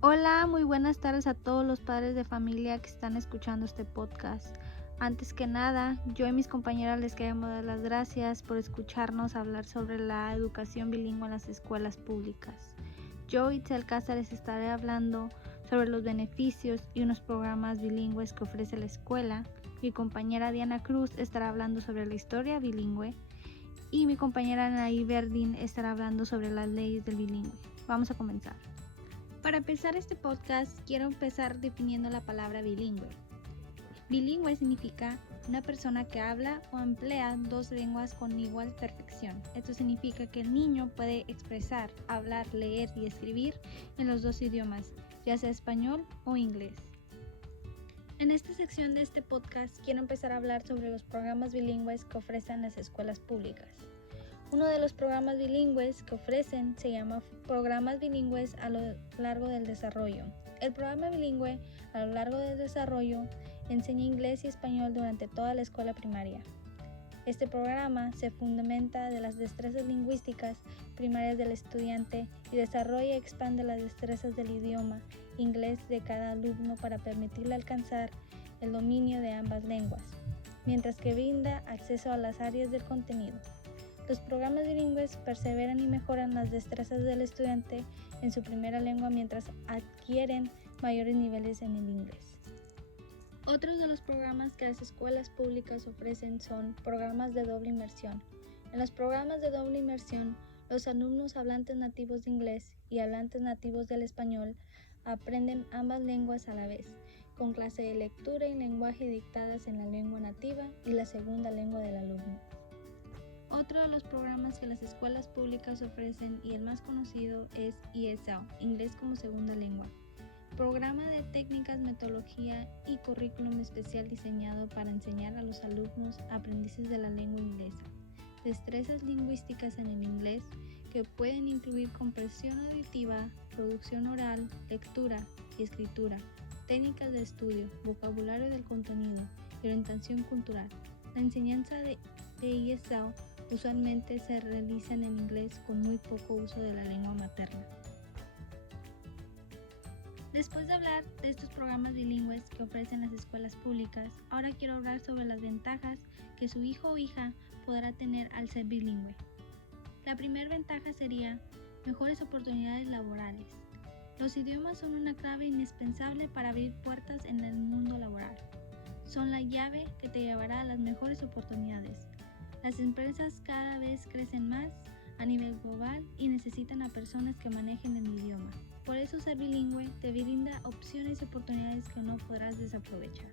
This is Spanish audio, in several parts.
Hola, muy buenas tardes a todos los padres de familia que están escuchando este podcast. Antes que nada, yo y mis compañeras les queremos dar las gracias por escucharnos hablar sobre la educación bilingüe en las escuelas públicas. Yo, Itzel Cáceres, estaré hablando sobre los beneficios y unos programas bilingües que ofrece la escuela. Mi compañera Diana Cruz estará hablando sobre la historia bilingüe y mi compañera Anaí Verdín estará hablando sobre las leyes del bilingüe. Vamos a comenzar. Para empezar este podcast, quiero empezar definiendo la palabra bilingüe. Bilingüe significa una persona que habla o emplea dos lenguas con igual perfección. Esto significa que el niño puede expresar, hablar, leer y escribir en los dos idiomas, ya sea español o inglés. En esta sección de este podcast quiero empezar a hablar sobre los programas bilingües que ofrecen las escuelas públicas. Uno de los programas bilingües que ofrecen se llama Programas Bilingües a lo largo del desarrollo. El programa bilingüe a lo largo del desarrollo enseña inglés y español durante toda la escuela primaria. Este programa se fundamenta de las destrezas lingüísticas primarias del estudiante y desarrolla y expande las destrezas del idioma inglés de cada alumno para permitirle alcanzar el dominio de ambas lenguas, mientras que brinda acceso a las áreas del contenido. Los programas bilingües perseveran y mejoran las destrezas del estudiante en su primera lengua mientras adquieren mayores niveles en el inglés. Otros de los programas que las escuelas públicas ofrecen son programas de doble inmersión. En los programas de doble inmersión, los alumnos hablantes nativos de inglés y hablantes nativos del español aprenden ambas lenguas a la vez, con clase de lectura y lenguaje dictadas en la lengua nativa y la segunda lengua del alumno. Otro de los programas que las escuelas públicas ofrecen y el más conocido es ESL, Inglés como Segunda Lengua, programa de técnicas, metodología y currículum especial diseñado para enseñar a los alumnos aprendices de la lengua inglesa, destrezas lingüísticas en el inglés que pueden incluir comprensión auditiva, producción oral, lectura y escritura, técnicas de estudio, vocabulario del contenido y orientación cultural. La enseñanza de ESL usualmente se realizan en inglés con muy poco uso de la lengua materna. Después de hablar de estos programas bilingües que ofrecen las escuelas públicas, ahora quiero hablar sobre las ventajas que su hijo o hija podrá tener al ser bilingüe. La primera ventaja sería mejores oportunidades laborales. Los idiomas son una clave indispensable para abrir puertas en el mundo laboral. Son la llave que te llevará a las mejores oportunidades. Las empresas cada vez crecen más a nivel global y necesitan a personas que manejen el idioma. Por eso ser bilingüe te brinda opciones y oportunidades que no podrás desaprovechar.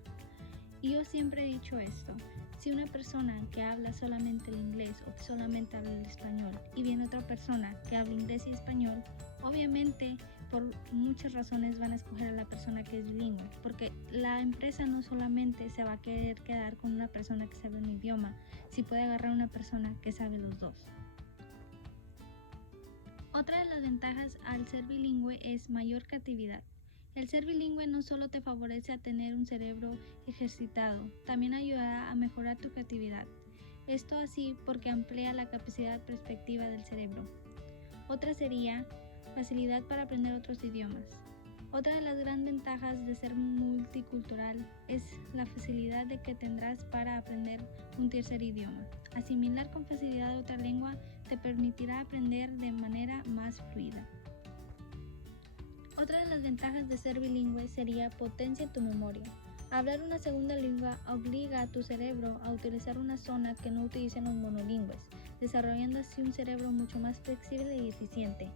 Y yo siempre he dicho esto, si una persona que habla solamente el inglés o que solamente habla el español y viene otra persona que habla inglés y español, obviamente por muchas razones van a escoger a la persona que es bilingüe, porque la empresa no solamente se va a querer quedar con una persona que sabe un idioma, si puede agarrar a una persona que sabe los dos. Otra de las ventajas al ser bilingüe es mayor creatividad. El ser bilingüe no solo te favorece a tener un cerebro ejercitado, también ayudará a mejorar tu creatividad. Esto así porque amplía la capacidad perspectiva del cerebro. Otra sería facilidad para aprender otros idiomas. Otra de las grandes ventajas de ser multicultural es la facilidad de que tendrás para aprender un tercer idioma. Asimilar con facilidad otra lengua te permitirá aprender de manera más fluida. Otra de las ventajas de ser bilingüe sería potencia en tu memoria. Hablar una segunda lengua obliga a tu cerebro a utilizar una zona que no utilizan los monolingües, desarrollando así un cerebro mucho más flexible y eficiente.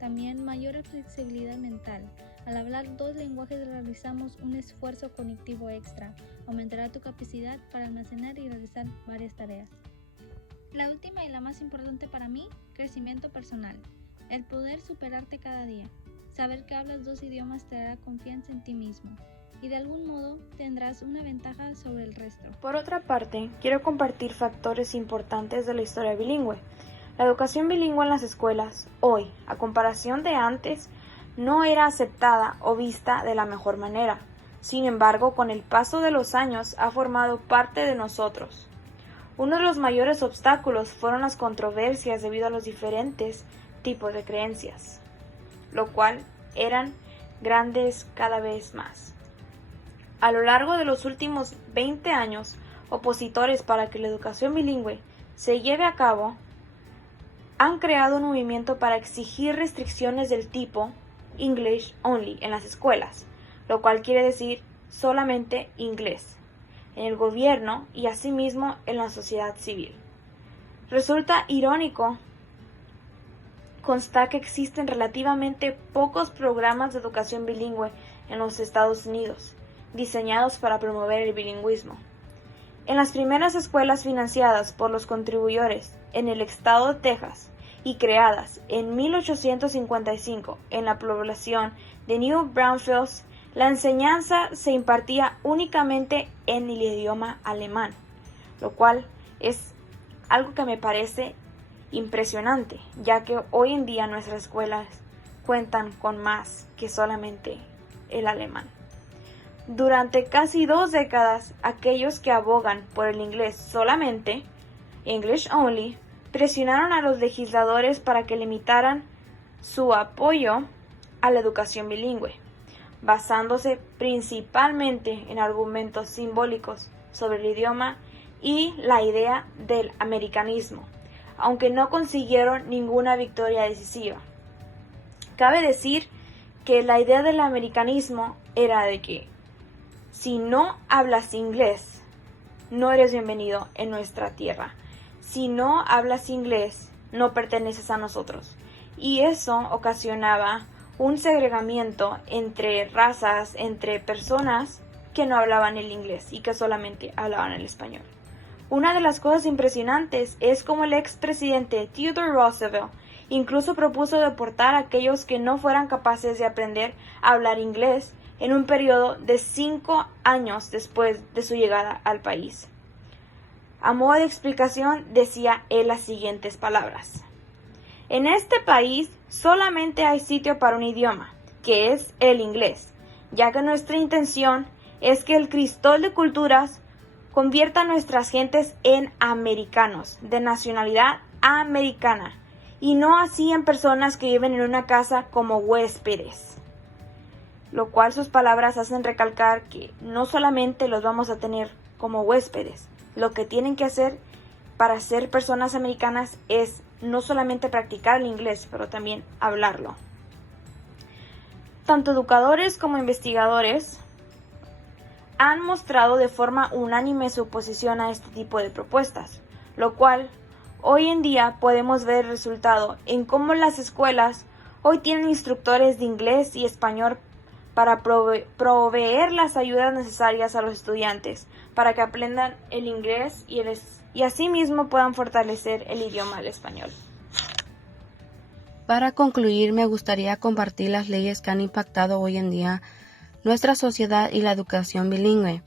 También mayor flexibilidad mental. Al hablar dos lenguajes realizamos un esfuerzo cognitivo extra. Aumentará tu capacidad para almacenar y realizar varias tareas. La última y la más importante para mí, crecimiento personal. El poder superarte cada día. Saber que hablas dos idiomas te dará confianza en ti mismo y de algún modo tendrás una ventaja sobre el resto. Por otra parte, quiero compartir factores importantes de la historia bilingüe. La educación bilingüe en las escuelas, hoy, a comparación de antes, no era aceptada o vista de la mejor manera. Sin embargo, con el paso de los años ha formado parte de nosotros. Uno de los mayores obstáculos fueron las controversias debido a los diferentes tipos de creencias, lo cual eran grandes cada vez más. A lo largo de los últimos 20 años, opositores para que la educación bilingüe se lleve a cabo han creado un movimiento para exigir restricciones del tipo English Only en las escuelas, lo cual quiere decir solamente inglés, en el gobierno y asimismo en la sociedad civil. Resulta irónico constar que existen relativamente pocos programas de educación bilingüe en los Estados Unidos, diseñados para promover el bilingüismo. En las primeras escuelas financiadas por los contribuyentes en el estado de Texas y creadas en 1855 en la población de New Braunfels, la enseñanza se impartía únicamente en el idioma alemán, lo cual es algo que me parece impresionante, ya que hoy en día nuestras escuelas cuentan con más que solamente el alemán. Durante casi 2 décadas, aquellos que abogan por el inglés solamente, English Only, presionaron a los legisladores para que limitaran su apoyo a la educación bilingüe, basándose principalmente en argumentos simbólicos sobre el idioma y la idea del americanismo, aunque no consiguieron ninguna victoria decisiva. Cabe decir que la idea del americanismo era de que si no hablas inglés, no eres bienvenido en nuestra tierra. Si no hablas inglés, no perteneces a nosotros. Y eso ocasionaba un segregamiento entre razas, entre personas que no hablaban el inglés y que solamente hablaban el español. Una de las cosas impresionantes es como el expresidente Theodore Roosevelt incluso propuso deportar a aquellos que no fueran capaces de aprender a hablar inglés en un periodo de 5 años después de su llegada al país. A modo de explicación, decía él las siguientes palabras: en este país solamente hay sitio para un idioma, que es el inglés, ya que nuestra intención es que el crisol de culturas convierta a nuestras gentes en americanos, de nacionalidad americana, y no así en personas que viven en una casa como huéspedes. Lo cual sus palabras hacen recalcar que no solamente los vamos a tener como huéspedes, lo que tienen que hacer para ser personas americanas es no solamente practicar el inglés, pero también hablarlo. Tanto educadores como investigadores han mostrado de forma unánime su oposición a este tipo de propuestas, lo cual hoy en día podemos ver el resultado en cómo las escuelas hoy tienen instructores de inglés y español para proveer las ayudas necesarias a los estudiantes para que aprendan el inglés y asimismo puedan fortalecer el idioma del español. Para concluir, me gustaría compartir las leyes que han impactado hoy en día nuestra sociedad y la educación bilingüe.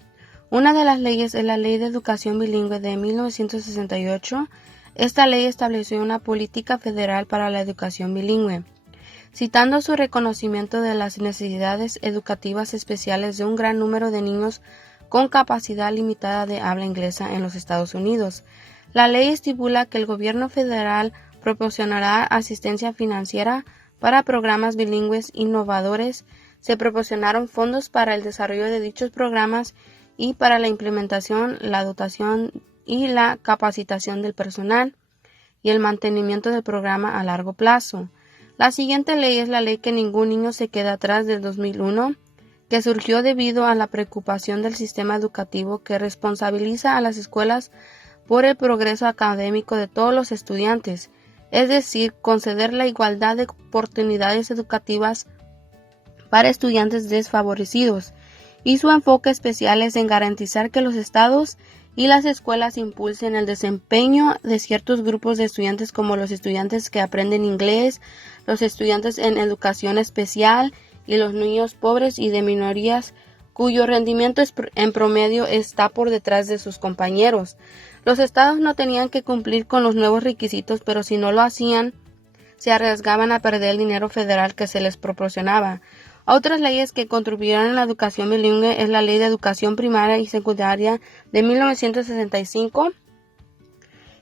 Una de las leyes es la Ley de Educación Bilingüe de 1968. Esta ley estableció una política federal para la educación bilingüe, citando su reconocimiento de las necesidades educativas especiales de un gran número de niños con capacidad limitada de habla inglesa en los Estados Unidos. La ley estipula que el gobierno federal proporcionará asistencia financiera para programas bilingües innovadores. Se proporcionaron fondos para el desarrollo de dichos programas y para la implementación, la dotación y la capacitación del personal y el mantenimiento del programa a largo plazo. La siguiente ley es la ley que ningún niño se queda atrás del 2001, que surgió debido a la preocupación del sistema educativo que responsabiliza a las escuelas por el progreso académico de todos los estudiantes, es decir, conceder la igualdad de oportunidades educativas para estudiantes desfavorecidos, y su enfoque especial es en garantizar que los estados y las escuelas impulsen el desempeño de ciertos grupos de estudiantes como los estudiantes que aprenden inglés, los estudiantes en educación especial y los niños pobres y de minorías cuyo rendimiento en promedio está por detrás de sus compañeros. Los estados no tenían que cumplir con los nuevos requisitos, pero si no lo hacían, se arriesgaban a perder el dinero federal que se les proporcionaba. Otras leyes que contribuyeron a la educación bilingüe es la Ley de Educación Primaria y Secundaria de 1965,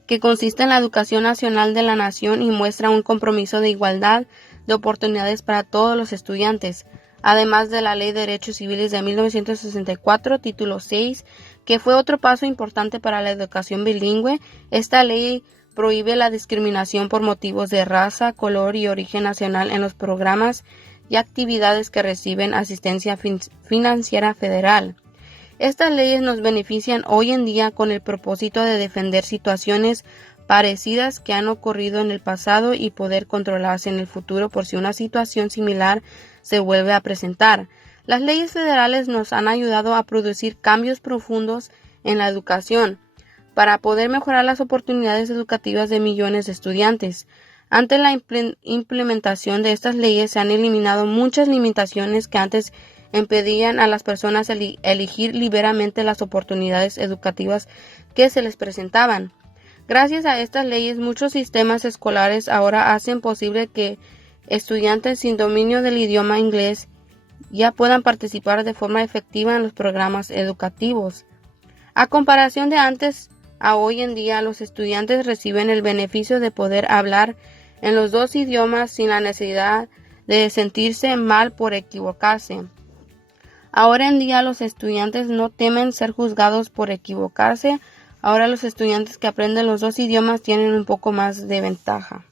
que consiste en la educación nacional de la nación y muestra un compromiso de igualdad de oportunidades para todos los estudiantes. además de la Ley de Derechos Civiles de 1964, título 6, que fue otro paso importante para la educación bilingüe. Esta ley prohíbe la discriminación por motivos de raza, color y origen nacional en los programas y actividades que reciben asistencia financiera federal. Estas leyes nos benefician hoy en día con el propósito de defender situaciones parecidas que han ocurrido en el pasado y poder controlarse en el futuro por si una situación similar se vuelve a presentar. Las leyes federales nos han ayudado a producir cambios profundos en la educación para poder mejorar las oportunidades educativas de millones de estudiantes. Ante la implementación de estas leyes se han eliminado muchas limitaciones que antes impedían a las personas elegir libremente las oportunidades educativas que se les presentaban. Gracias a estas leyes, muchos sistemas escolares ahora hacen posible que estudiantes sin dominio del idioma inglés ya puedan participar de forma efectiva en los programas educativos. A comparación de antes a hoy en día, los estudiantes reciben el beneficio de poder hablar en los dos idiomas sin la necesidad de sentirse mal por equivocarse. Ahora en día los estudiantes no temen ser juzgados por equivocarse. Ahora los estudiantes que aprenden los dos idiomas tienen un poco más de ventaja.